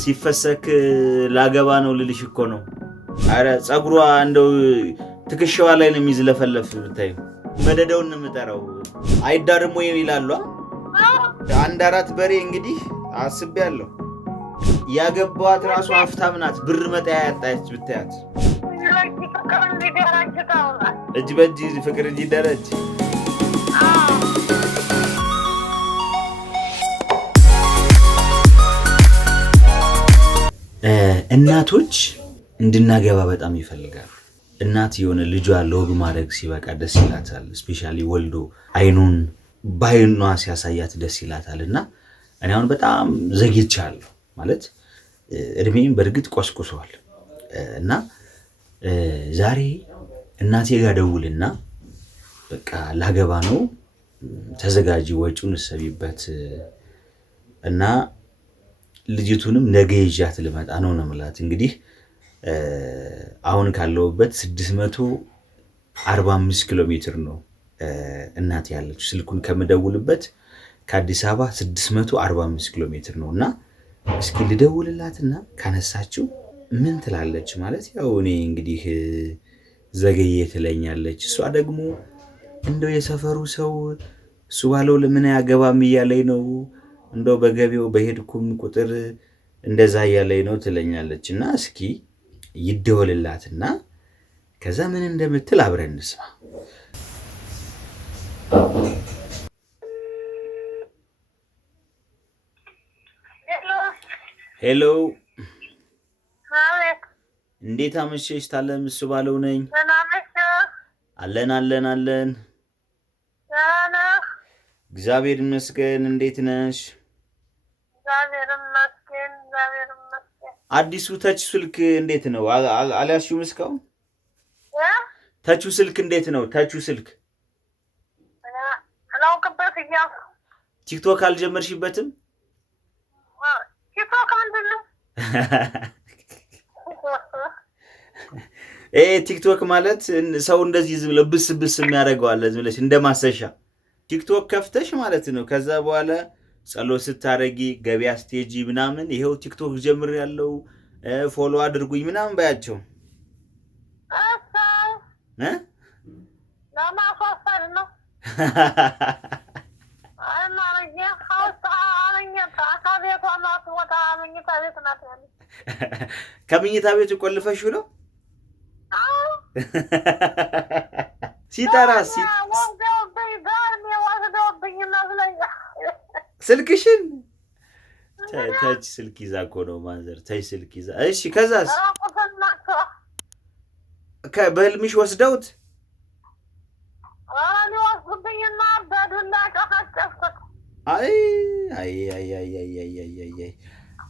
ሲፈሰክ ላገባ ነው ልልሽ እኮ ነው። አረ ጸጉሯ እንደው ትከሻዋ ላይ ነው የሚዝለፈለፍ ብታይ መደደውን ነው የምጠራው። አይዳርም ወይ ይላሉ። አንድ አራት በሬ እንግዲህ አስቤያለሁ። ያገባዋት ራሱ ሀብታም ናት። ብር መጣያ ያጣች ብታያት። እጅ በእጅ ፍቅር እንጂ ደረጅ እናቶች እንድናገባ በጣም ይፈልጋሉ። እናት የሆነ ልጇ ለወግ ማድረግ ሲበቃ ደስ ይላታል። ስፔሻሊ ወልዶ አይኑን ባይኗ ሲያሳያት ደስ ይላታል። እና እኔ አሁን በጣም ዘግይቻለሁ ማለት እድሜም በእርግጥ ቆስቁሷል። እና ዛሬ እናቴ ጋር ደውልና በቃ ላገባ ነው ተዘጋጂ፣ ወጪውን እሰቢበት እና ልጅቱንም ነገ ይዣት ልመጣ ነው የምላት። እንግዲህ አሁን ካለውበት 645 ኪሎ ሜትር ነው እናት ያለችው። ስልኩን ከምደውልበት ከአዲስ አበባ 645 ኪሎ ሜትር ነው። እና እስኪ ልደውልላትና ካነሳችው ምን ትላለች ማለት ያው እኔ እንግዲህ ዘገየ ትለኛለች። እሷ ደግሞ እንደው የሰፈሩ ሰው እሱ ባለው ለምን ያገባም እያለኝ ነው፣ እንደው በገቢው በሄድኩም ቁጥር እንደዛ እያለኝ ነው ትለኛለች። እና እስኪ ይደወልላትና ከዛ ምን እንደምትል አብረን እንስማ። ሄሎ እንዴት አመሸሽ? ታለም እሱ ባለው ነኝ። አለን አለን አለን እግዚአብሔር ይመስገን። እንዴት ነሽ? እግዚአብሔር ይመስገን። አዲሱ ተች ስልክ እንዴት ነው? አልያዝሽውም እስካሁን? ተቹ ስልክ እንዴት ነው? ተቹ ስልክ አላውቅበት እያልኩ። ቲክቶክ አልጀመርሽበትም? ቲክቶክ ምንድን ነው? ቲክቶክ ማለት ሰው እንደዚህ ዝም ብሎ ብስ ብስ የሚያደርገው አለ ዝም ብለሽ እንደማሰሻ ቲክቶክ ከፍተሽ ማለት ነው። ከዛ በኋላ ጸሎት ስታረጊ ገበያ ስቴጂ ምናምን ይሄው ቲክቶክ ጀምር ያለው ፎሎ አድርጉኝ ምናምን ባያቸው ለማስወሰድ ነው። ከምኝታ ቤቱ ቆልፈሽው ነው ሲጠራ ስልክሽን ተች ስልክ ይዛ እኮ ነው ማዘር። ተች ስልክ ይዛ። እሺ ከዛስ በህልምሽ ወስደውት አይ አይ አይ አይ አይ አይ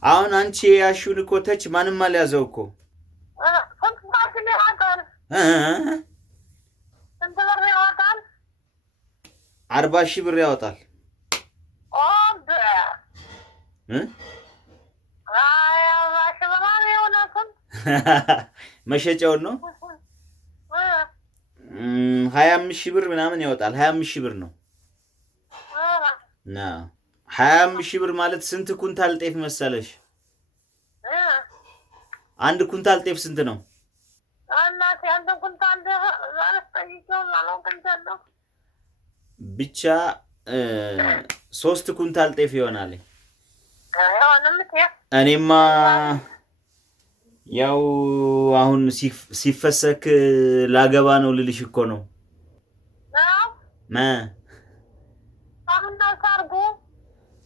አሁን አንቺ ያሹን እኮ ተች ማንም አልያዘው እኮ 40,000 ብር ያወጣል። መሸጫውን ነው 25,000 ብር ምናምን ያወጣል። 25,000 ብር ነው እና 25,000 ብር ማለት ስንት ኩንታል ጤፍ መሰለሽ? አንድ ኩንታል ጤፍ ስንት ነው? ብቻ 3 ኩንታል ጤፍ ይሆናል። እኔማ ያው አሁን ሲፈሰክ ላገባ ነው ልልሽ እኮ ነው።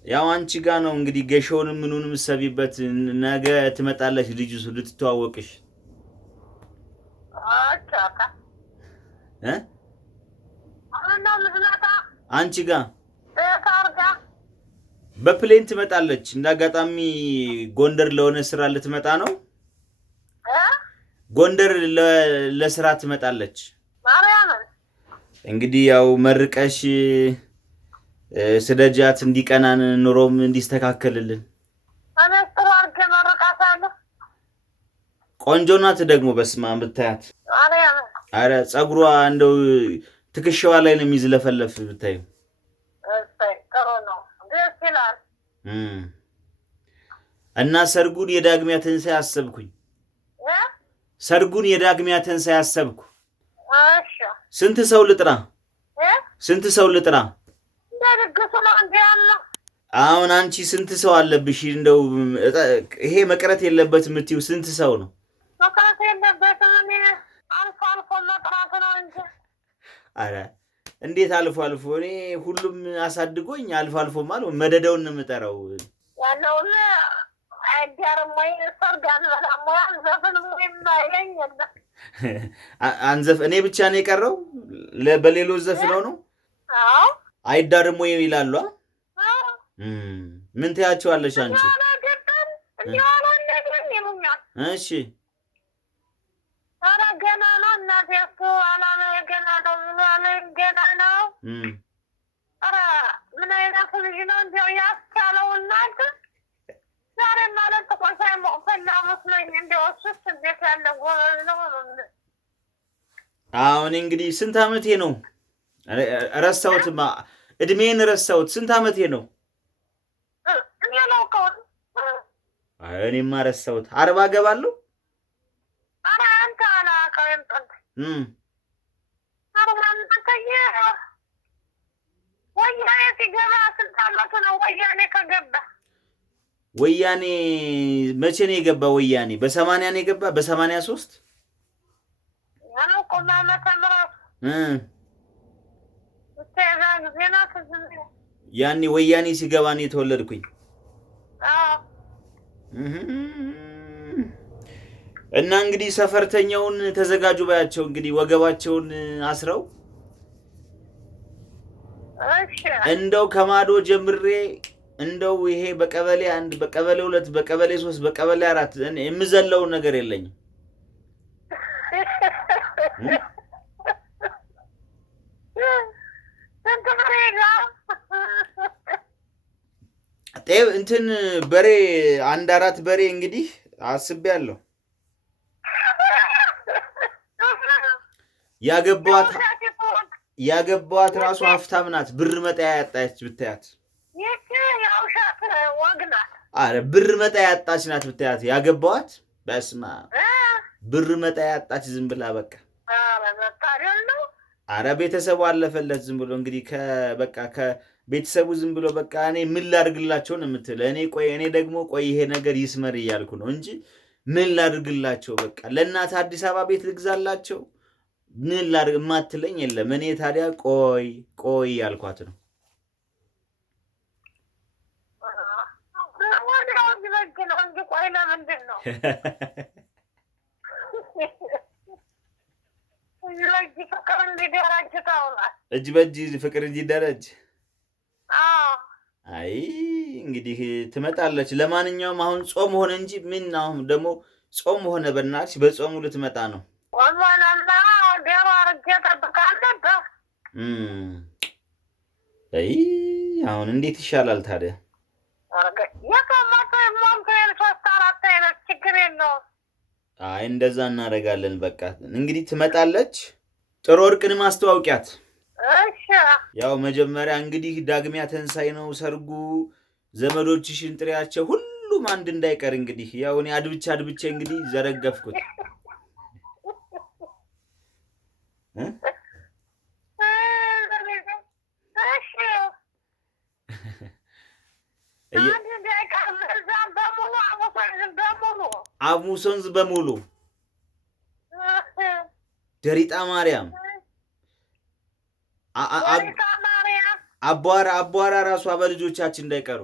ያው አንቺ ጋር ነው እንግዲህ ገሾውንም ምኑንም ሰቢበት። ነገ ትመጣለች ልጅ ልትተዋወቅሽ። አንቺ ጋር በፕሌን ትመጣለች። እንዳጋጣሚ ጎንደር ለሆነ ስራ ልትመጣ ነው። ጎንደር ለስራ ትመጣለች። እንግዲህ ያው መርቀሽ ስደጃት እንዲቀናን ኑሮም እንዲስተካከልልን። ቆንጆ ናት ደግሞ በስማ ብታያት። አረ ጸጉሯ እንደው ትከሻዋ ላይ ነው የሚዝለፈለፍ ብታዩ። ደስ ይላል። እና ሰርጉን የዳግሚያ ትንሣኤ አሰብኩኝ። ሰርጉን የዳግሚያ ትንሣኤ አሰብኩ። እሺ ስንት ሰው ልጥራ? ስንት ሰው ልጥራ? እንደድግሱ ነው እንጂ ያለው። አሁን አንቺ ስንት ሰው አለብሽ? እንደው ይሄ መቅረት የለበትም የምትይው ስንት ሰው ነው? መቅረት የለበትም። እኔ አልፎ አልፎ መጥራት ነው እንጂ። አረ እንዴት አልፎ አልፎ? እኔ ሁሉም አሳድጎኝ አልፎ አልፎ ማለት መደዳውን ነው የምጠራው። ያለውን አይዳርም ወይ ሰርግ አንበላም ወይ አንዘፍንም ወይ የማይለኝ የለም። አንዘፍ እኔ ብቻ ነው የቀረው? በሌሎች ዘፍነው ነው? አዎ አይዳርም ወይ ይላሉ። ምን ትያቸዋለሽ አንቺ? እሺ ኧረ ገና ነው እናቴ እኮ አላማ ገና ነው ገና ነው። ኧረ ምን አይነት ልጅ ነው እንዲያው ያስቻለው እናት። ዛሬ ማለት ተቆሳይ ሞፈላ መስሎኝ እንዲያው እሱስ እንዴት ያለ ጎበዝ ነው። አሁን እንግዲህ ስንት ዓመቴ ነው? ረሳሁትማ፣ እድሜን ረሳሁት። ስንት ዓመቴ ነው? እኔማ ረሳሁት። 40 ገባለሁ። ኧረ አንተ አላውቀውም። ወያኔ ሲገባ ስንት ዓመቱ ነው? ወያኔ ከገባ ወያኔ መቼ ነው የገባ? ወያኔ በ80 ነው የገባ። በ83 ያለው ቆማ መተምራት ያኔ ወያኔ ሲገባ ነው የተወለድኩኝ። እና እንግዲህ ሰፈርተኛውን ተዘጋጁ ባያቸው። እንግዲህ ወገባቸውን አስረው እንደው ከማዶ ጀምሬ እንደው ይሄ በቀበሌ 1 በቀበሌ 2 በቀበሌ 3 በቀበሌ 4 የምዘለው ነገር የለኝም። እንትን በሬ 1-4 በሬ እንግዲህ አስቤያለሁ። ያገባዋት ራሱ ሀብታም ናት። ብር መጣያ ያጣች ብታያት። አረ ብር መጣያ ያጣች ናት ብታያት። ያገባዋት በስማ ብር መጣያ ያጣች ዝም ብላ በቃ። አረ ቤተሰቡ አለፈለት ዝም ብሎ እንግዲህ በቃ ከቤተሰቡ ዝም ብሎ በቃ እኔ ምን ላድርግላቸው ነው የምትል። እኔ ደግሞ ቆይ ይሄ ነገር ይስመር እያልኩ ነው እንጂ ምን ላድርግላቸው በቃ ለእናት አዲስ አበባ ቤት ልግዛላቸው ምን ላድርግ የማትለኝ የለም። እኔ ታዲያ ቆይ ያልኳት ነው። እጅ በእጅ ፍቅር እንዲደረጅ። አይ እንግዲህ ትመጣለች። ለማንኛውም አሁን ጾም ሆነ እንጂ ምን አሁን ደግሞ ጾም ሆነ በእናትሽ በጾሙ ልትመጣ ነው። አይ አሁን እንዴት ይሻላል ታዲያ? አይ እንደዛ እናደርጋለን። በቃ እንግዲህ ትመጣለች። ጥሩ ወርቅን ማስተዋወቂያት። ያው መጀመሪያ እንግዲህ ዳግሚያ ትንሣኤ ነው ሰርጉ። ዘመዶችሽን ጥሪያቸው ሁሉም አንድ እንዳይቀር። እንግዲህ ያው እኔ አድብቼ እንግዲህ ዘረገፍኩት። አሙሶንዝ በሙሉ ደሪጣ ማርያም አቧራ ራሷ በልጆቻችን እንዳይቀሩ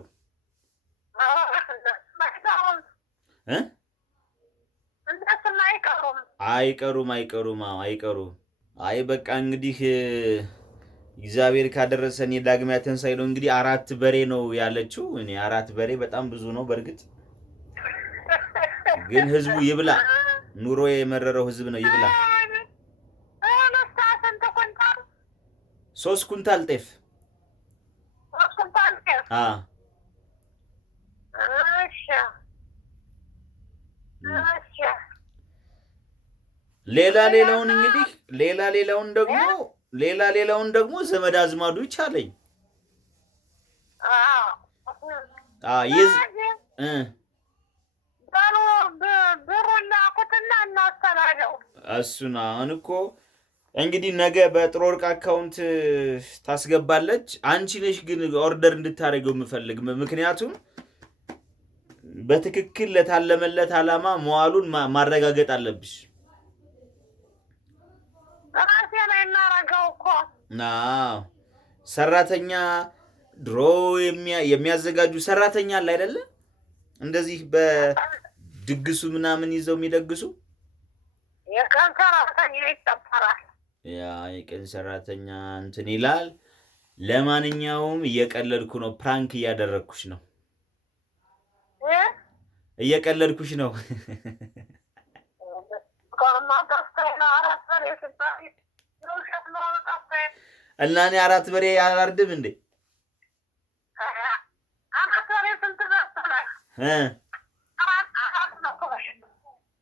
አይቀሩም። አይ በቃ እንግዲህ እግዚአብሔር ካደረሰን የዳግሚያ ትንሣኤ ነው። እንግዲህ 4 በሬ ነው ያለችው። እኔ 4 በሬ በጣም ብዙ ነው በእርግጥ ግን ህዝቡ ይብላ። ኑሮ የመረረው ህዝብ ነው ይብላ። 3 ኩንታል ጤፍ። ሌላውን ደግሞ ዘመድ አዝማዱ ይቻለኝ። ይዝ ብሩን ላኩትና እናስተናገው። እሱን አሁን እኮ እንግዲህ ነገ በጥሩ ወርቅ አካውንት ታስገባለች። አንቺ ነሽ ግን ኦርደር እንድታደርገው የምፈልግ፣ ምክንያቱም በትክክል ለታለመለት ዓላማ መዋሉን ማረጋገጥ አለብሽ። ራሴ ላይ እናረገው እኮ ሰራተኛ ድሮ የሚያዘጋጁ ሰራተኛ አለ አይደለ? እንደዚህ በድግሱ ምናምን ይዘው የሚደግሱ የቀን ሰራተኛ ይጠራል። ያ የቀን ሰራተኛ እንትን ይላል። ለማንኛውም እየቀለድኩ ነው፣ ፕራንክ እያደረግኩሽ ነው፣ እየቀለድኩሽ ነው። እና እኔ 4 በሬ አላርድም እንዴ?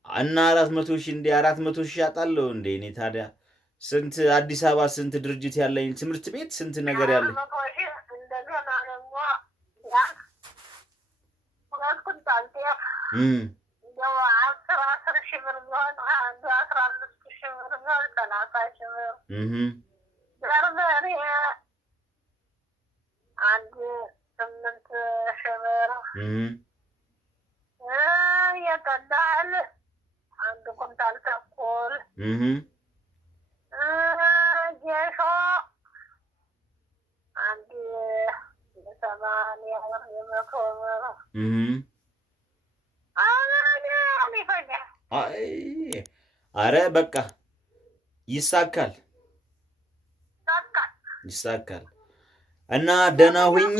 እና 400 ሺህ እንዴ? 400 ሺህ አጣለሁ እንዴ? እኔ ታዲያ ስንት አዲስ አበባ ስንት ድርጅት ያለኝ ትምህርት ቤት ስንት ነገር ያለኝ የቀላል 1 ኩንታል ተኩል ጌሾ 100 አረ በቃ ይሳካል ይሳካል። እና ደህና ሁኚ።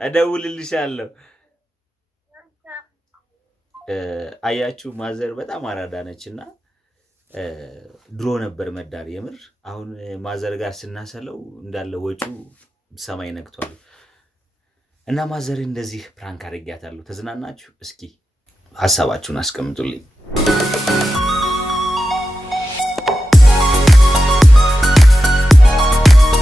እደውልልሻለሁ። አያችሁ ማዘር በጣም አራዳ ነችና ድሮ ነበር መዳር የምር። አሁን ማዘር ጋር ስናሰለው እንዳለ ወጪው ሰማይ ነክቷል። እና ማዘር እንደዚህ ፕራንክ አድርጊያታለሁ። ተዝናናችሁ? እስኪ ሀሳባችሁን አስቀምጡልኝ።